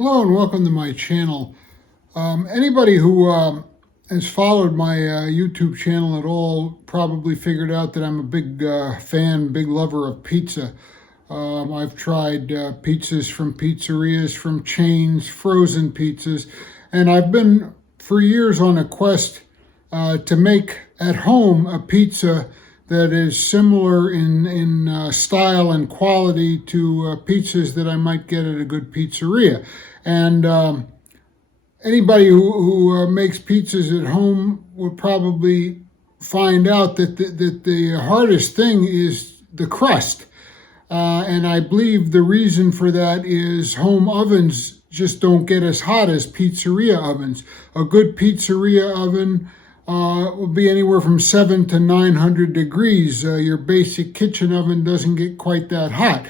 Hello and welcome to my channel. Anybody who has followed my YouTube channel at all probably figured out that I'm a big fan, big lover of pizza. I've tried pizzas from pizzerias, from chains, frozen pizzas, and I've been for years on a quest to make at home a pizza that is similar in style and quality to pizzas that I might get at a good pizzeria. And anybody who makes pizzas at home will probably find out that the hardest thing is the crust. And I believe the reason for that is home ovens just don't get as hot as pizzeria ovens. A good pizzeria oven will be anywhere from 700 to 900 degrees. Your basic kitchen oven doesn't get quite that hot.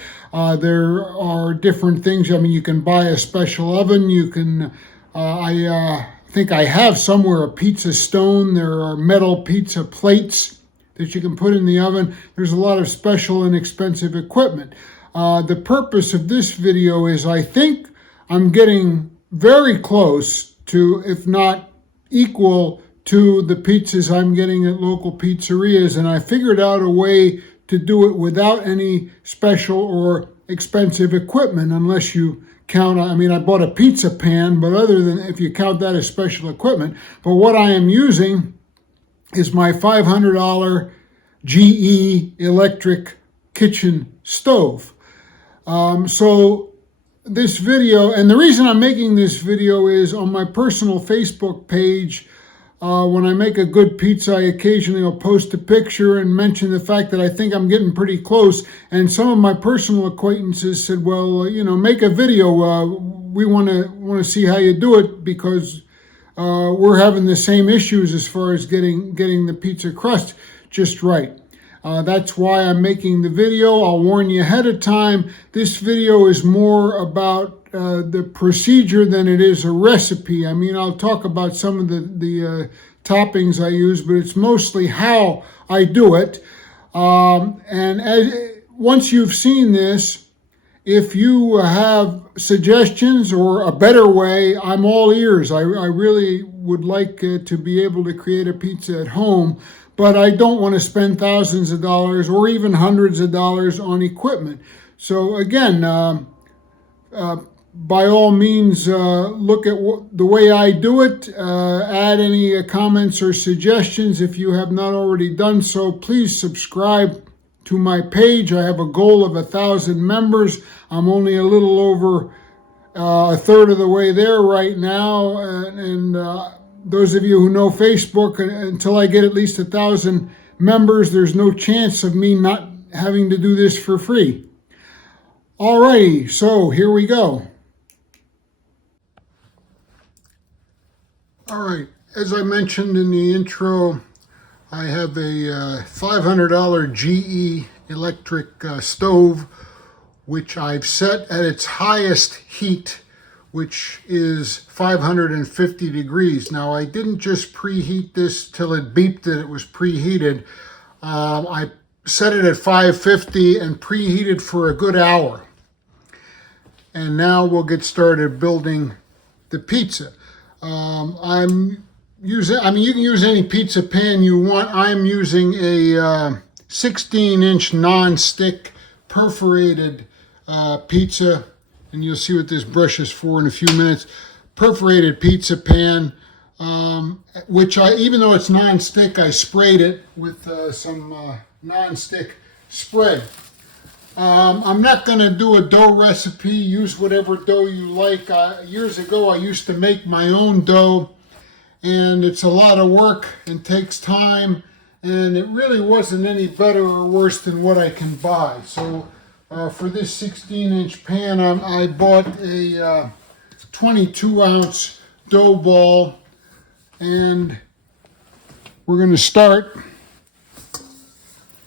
There are different things. I mean, you can buy a special oven. You can, I think I have somewhere a pizza stone. There are metal pizza plates that you can put in the oven. There's a lot of special and expensive equipment. The purpose of this video is I think I'm getting very close to, if not equal to, the pizzas I'm getting at local pizzerias, and I figured out a way to do it without any special or expensive equipment, unless you count, I mean, I bought a pizza pan, but other than, if you count that as special equipment. But what I am using is my $500 GE electric kitchen stove. So this video, and the reason I'm making this video is on my personal Facebook page. When I make a good pizza, I occasionally will post a picture and mention the fact that I think I'm getting pretty close. And some of my personal acquaintances said, well, you know, make a video. We want to see how you do it, because we're having the same issues as far as getting the pizza crust just right. That's why I'm making the video. I'll warn you ahead of time. This video is more about the procedure than it is a recipe. I mean, I'll talk about some of the toppings I use, but it's mostly how I do it. Once you've seen this, if you have suggestions or a better way, I'm all ears. I really would like to be able to create a pizza at home, but I don't want to spend thousands of dollars or even hundreds of dollars on equipment. So again, by all means, look at the way I do it. Add any comments or suggestions. If you have not already done so, please subscribe to my page. I have a goal of 1,000 members. I'm only a little over a third of the way there right now. And those of you who know Facebook, until I get at least 1,000 members, there's no chance of me not having to do this for free. Alrighty, so here we go. All right, as I mentioned in the intro, I have a $500 GE electric stove, which I've set at its highest heat, which is 550 degrees. Now, I didn't just preheat this till it beeped that it was preheated. I set it at 550 and preheated for a good hour. And now we'll get started building the pizza. I'm using, I mean, you can use any pizza pan you want. I'm using a 16-inch non-stick perforated pizza, and you'll see what this brush is for in a few minutes. Perforated pizza pan, which even though it's non-stick, I sprayed it with some non-stick spray. I'm not going to do a dough recipe. Use whatever dough you like. Years ago, I used to make my own dough, and it's a lot of work and takes time, and it really wasn't any better or worse than what I can buy. So for this 16-inch pan, I bought a 22-ounce dough ball, and we're going to start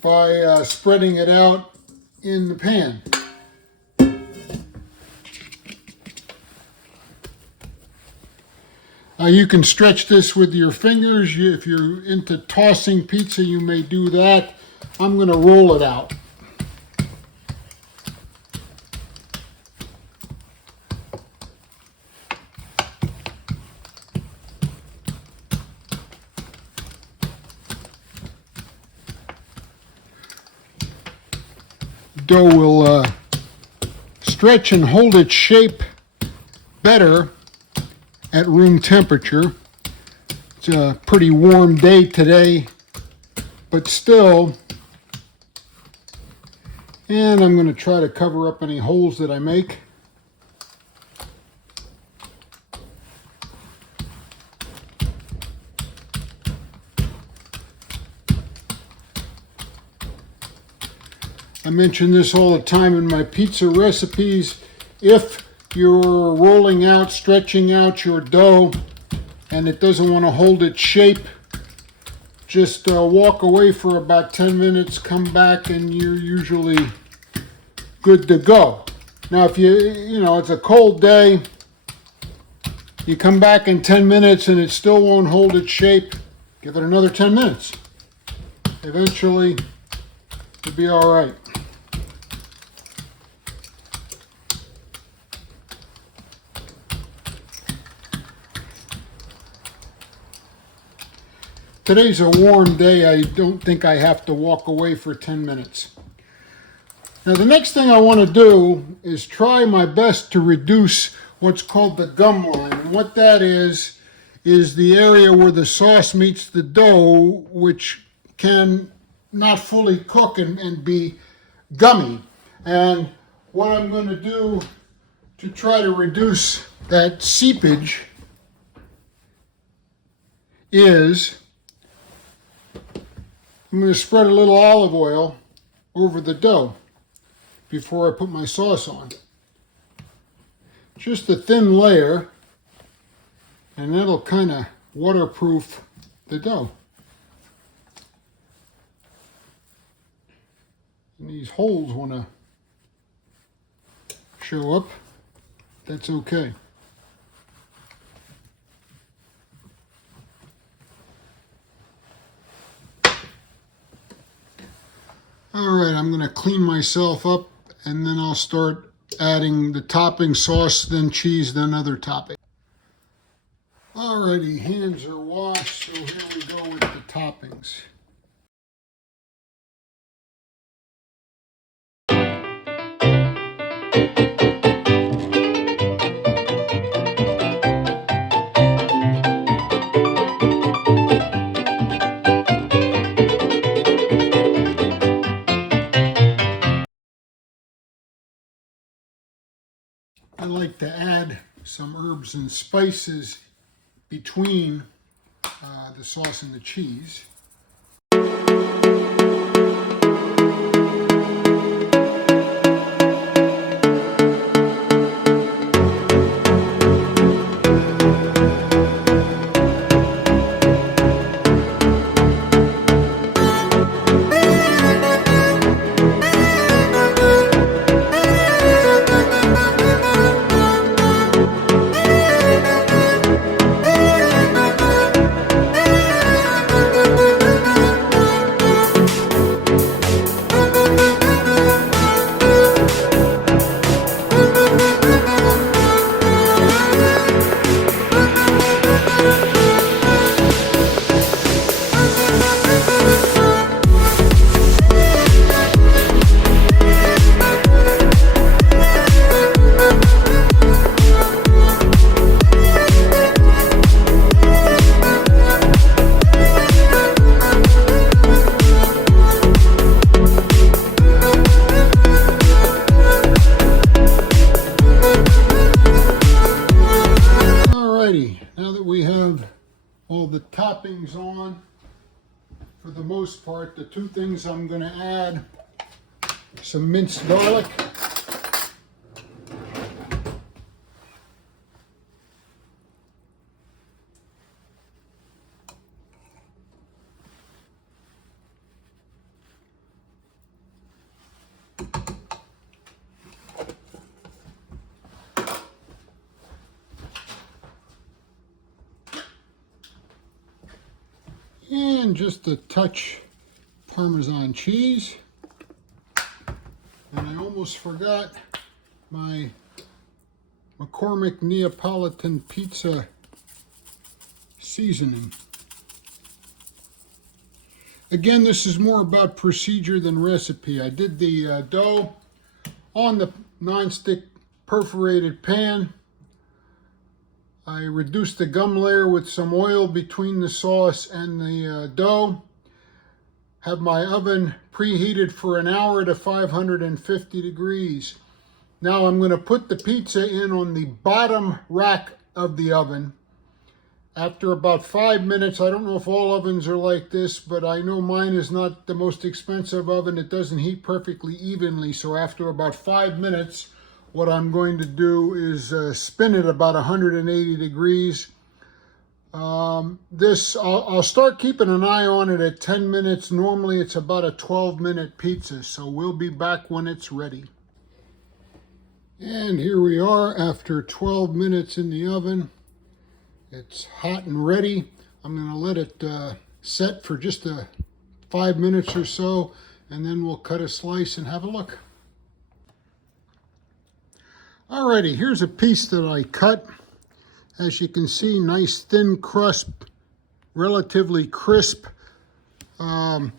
by spreading it out in the pan. You can stretch this with your fingers. If you're into tossing pizza, you may do that. I'm going to roll it out. dough will stretch and hold its shape better at room temperature. It's a pretty warm day today, but still. And I'm going to try to cover up any holes that I make. I mention this all the time in my pizza recipes. If you're rolling out, stretching out your dough, and it doesn't want to hold its shape, just walk away for about 10 minutes, come back, and you're usually good to go. Now, if it's a cold day, you come back in 10 minutes and it still won't hold its shape, give it another 10 minutes. Eventually, it'll be all right. Today's a warm day. I don't think I have to walk away for 10 minutes. Now, the next thing I want to do is try my best to reduce what's called the gum line. And what that is the area where the sauce meets the dough, which can not fully cook and be gummy. And what I'm going to do to try to reduce that seepage is I'm going to spread a little olive oil over the dough before I put my sauce on. Just a thin layer, and that'll kind of waterproof the dough. And these holes want to show up. That's okay. All right, I'm going to clean myself up, and then I'll start adding the topping, sauce, then cheese, then other topping. Alrighty, hands are washed, so here we go with the toppings. I like to add some herbs and spices between the sauce and the cheese. Now that we have all the toppings on, for the most part, the two things I'm going to add, some minced garlic, and just a touch Parmesan cheese. And I almost forgot my McCormick Neapolitan pizza seasoning. Again, this is more about procedure than recipe. I did the dough, On the nonstick perforated pan, I reduced the gum layer with some oil between the sauce and the dough. Have my oven preheated for an hour to 550 degrees. Now I'm going to put the pizza in on the bottom rack of the oven. After about 5 minutes, I don't know if all ovens are like this, but I know mine is not the most expensive oven. It doesn't heat perfectly evenly. So after about 5 minutes, what I'm going to do is spin it about 180 degrees. I'll start keeping an eye on it at 10 minutes. Normally it's about a 12-minute pizza, so we'll be back when it's ready. And here we are after 12 minutes in the oven. It's hot and ready. I'm going to let it set for just 5 minutes or so, and then we'll cut a slice and have a look. Alrighty, here's a piece that I cut. As you can see, nice thin crust, relatively crisp. I'm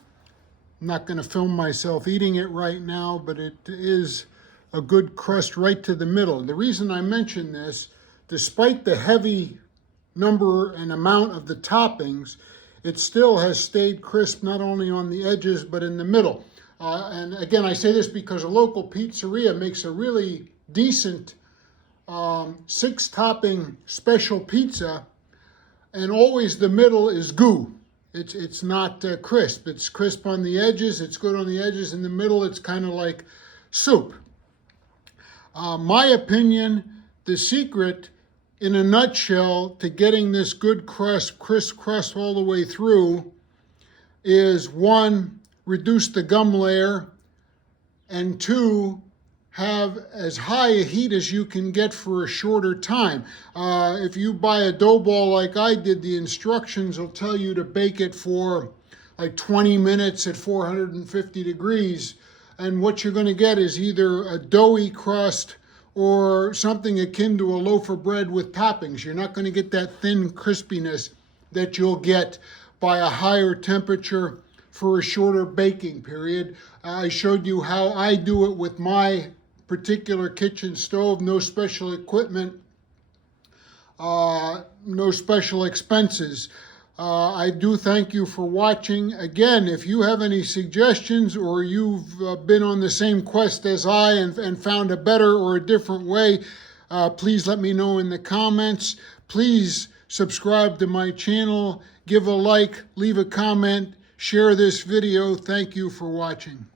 not going to film myself eating it right now, but it is a good crust right to the middle. The reason I mention this, despite the heavy number and amount of the toppings, it still has stayed crisp not only on the edges but in the middle. And again, I say this because a local pizzeria makes a really decent 6-topping special pizza, and always the middle is goo. It's not crisp. It's crisp on the edges, it's good on the edges. In the middle, it's kind of like soup. My opinion, the secret in a nutshell to getting this good crust, crisp crust all the way through is 1, reduce the gum layer, and 2, have as high a heat as you can get for a shorter time. If you buy a dough ball like I did, the instructions will tell you to bake it for like 20 minutes at 450 degrees. And what you're going to get is either a doughy crust or something akin to a loaf of bread with toppings. You're not going to get that thin crispiness that you'll get by a higher temperature for a shorter baking period. I showed you how I do it with my particular kitchen stove. No special equipment, no special expenses. I do thank you for watching. Again, if you have any suggestions or you've been on the same quest as I and found a better or a different way, please let me know in the comments. Please subscribe to my channel, give a like, leave a comment, share this video. Thank you for watching.